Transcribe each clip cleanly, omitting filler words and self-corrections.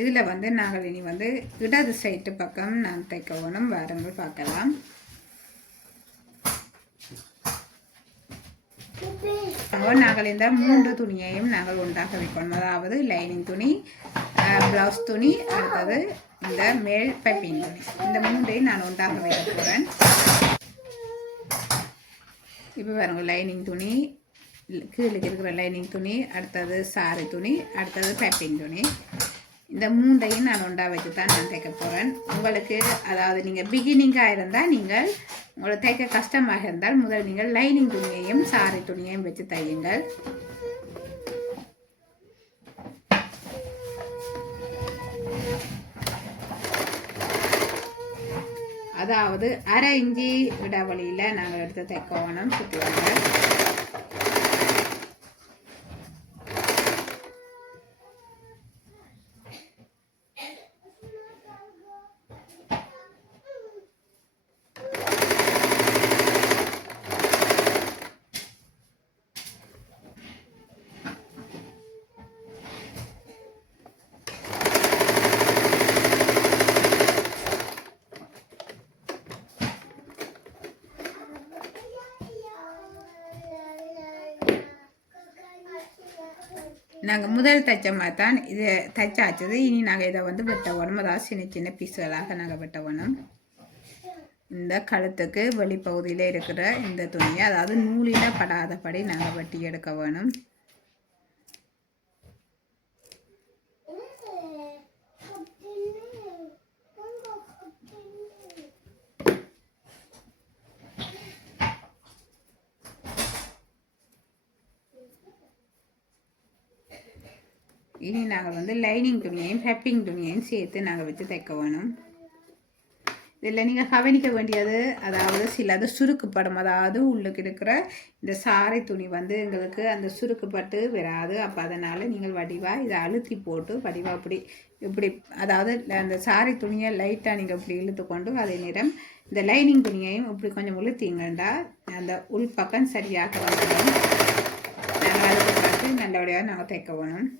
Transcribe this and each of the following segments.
இதில் வந்து நாங்கள் இனி வந்து இடது சைட்டு பக்கம் நான் தைக்க வேணும். வாருங்கள் பார்க்கலாம். நாங்கள் இந்த 3 துணியையும் நாங்கள் ஒன்றாக வைக்கணும். அதாவது லைனிங் துணி, ப்ளவுஸ் துணி, அடுத்தது இந்த மேல் பைப்பிங் துணி. இந்த 3ஐயும் நான் ஒன்றாக வைக்க போகிறேன். இப்போ பாருங்க, லைனிங் துணி, கீழே இருக்கிற லைனிங் துணி, அடுத்தது சாரி துணி, அடுத்தது பைப்பிங் துணி. இந்த 3ஐயும் நான் ஒன்றா வச்சு தான் நான் தைக்க போகிறேன். உங்களுக்கு அதாவது நீங்கள் பிகினிங்காக இருந்தால், நீங்கள் உங்களுக்கு தைக்க கஷ்டமாக இருந்தால் முதல் நீங்கள் லைனிங் துணியையும் சாரி துணியையும் வச்சு தையுங்கள். அதாவது 1/2 இன்ச்சு இடைவெளியில் நாங்கள் எடுத்து தைக்கணும். சுற்றுவாங்க. நாங்கள் முதல் தைச்ச மாதிரி தான் இது தைச்சாச்சது. இனி நாங்கள் இதை வந்து வெட்ட வேணும். அதாவது சின்ன சின்ன பீஸுகளாக நாங்கள் வெட்ட வேணும். இந்த கழுத்துக்கு வெளிப்பகுதியில் இருக்கிற இந்த துணியை, அதாவது நூலில் படாதபடி நாங்கள் வெட்டி எடுக்க வேணும். இனி நாங்கள் வந்து லைனிங் துணியையும் பைப்பிங் துணியையும் சேர்த்து நாங்கள் வச்சு தைக்க வேணும். இதில் நீங்கள் கவனிக்க வேண்டியது, அதாவது சிலது சுருக்குப்படும். அதாவது உள்ளுக்கு இருக்கிற இந்த சாரி துணி வந்து எங்களுக்கு அந்த சுருக்குப்பட்டு வராது. அப்போ அதனால் நீங்கள் வடிவாக இதை அழுத்தி போட்டு வடிவாக இப்படி அதாவது அந்த சாரி துணியை லைட்டாக நீங்கள் இப்படி இழுத்து கொண்டு, அதே நேரம் இந்த லைனிங் துணியையும் இப்படி கொஞ்சம் இழுத்தீங்கன்னா அந்த உள் பக்கம் சரியாக வந்துடும். நாங்கள் அதுக்கு பார்த்து நல்லபடியாக நாங்கள் தைக்க வேணும்.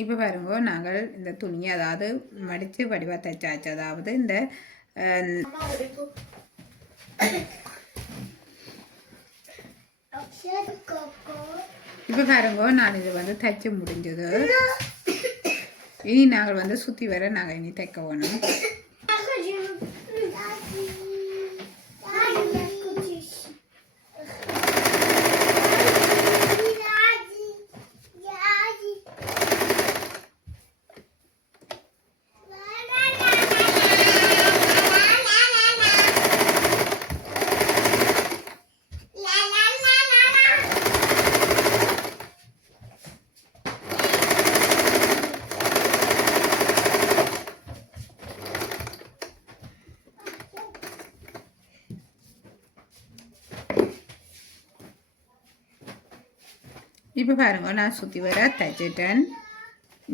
இப்போ பாருங்க, நாங்கள் இந்த துணியை அதாவது மடித்து வடிவாக தைச்சாச்சு. அதாவது இந்த இப்போ பாருங்க, நான் இது வந்து தைச்சு முடிஞ்சது. இனி நாங்கள் வந்து சுற்றி வர நாங்கள் இனி தைக்க வேணும். இப்போ பாருங்க, நான் சுற்றி வர தைச்சிட்டேன்.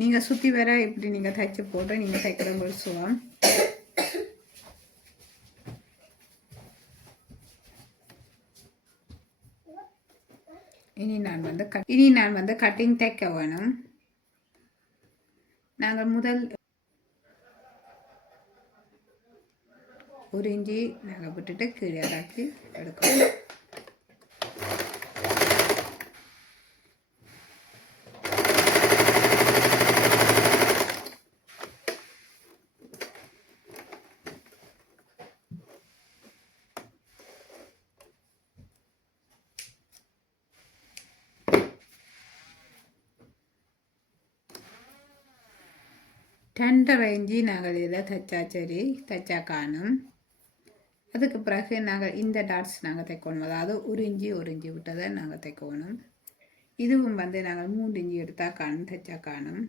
நீங்கள் சுற்றி வர இப்படி நீங்கள் தைச்சி போட்டு நீங்கள் தைக்கிற ஒரு சுகம். இனி நான் வந்து கட்டிங் தைக்க வேணும். நாங்கள் முதல் 1 இன்ச்சு நாங்கள் விட்டுட்டு கீழே இறக்கி எடுக்கணும். ரெண்டரை இன்ச்சு நாங்கள் இதில் தைச்சா சரி, தைச்சா காணும். அதுக்கு பிறகு நாங்கள் இந்த டாட்ஸ் நாங்கள் தைக்கணும், அதாவது ஒரு இஞ்சி விட்டதை நாங்கள் தைக்கணும். இதுவும் வந்து நாங்கள் 3 இஞ்சி எடுத்தால் காணும், தைச்சா காணும்.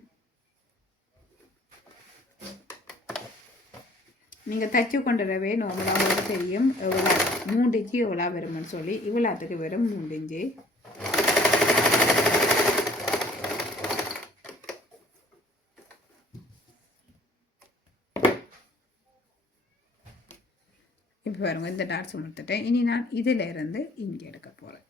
நீங்கள் தைச்சி கொண்டுறவே நார்மலாக உங்களுக்கு தெரியும் எவ்வளோ 3 இஞ்சி எவ்வளோ வரும்னு சொல்லி. இவ்வளோத்துக்கு வெறும் 3 இஞ்சி. இப்போ பாருங்க இந்த டாட்ஸ் முடித்துட்டேன். இனி நான் இதில் இருந்து இங்கே எடுக்க போகிறேன்.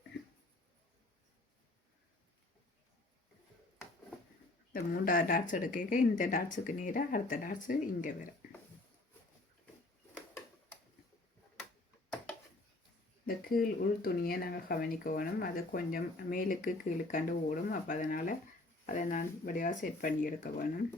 இந்த 3வது டாட்ஸ் எடுக்க இந்த டாட்ஸுக்கு நேராக அடுத்த டாட்ஸு இங்கே வரும். இந்த கீழ் உள் துணியை நாங்கள் கவனிக்க வேணும், அது கொஞ்சம் மேலுக்கு கீழுக்காண்டு ஓடும். அப்போ அதனால் அதை நான் வடிவாக செட் பண்ணி எடுக்க வேணும்.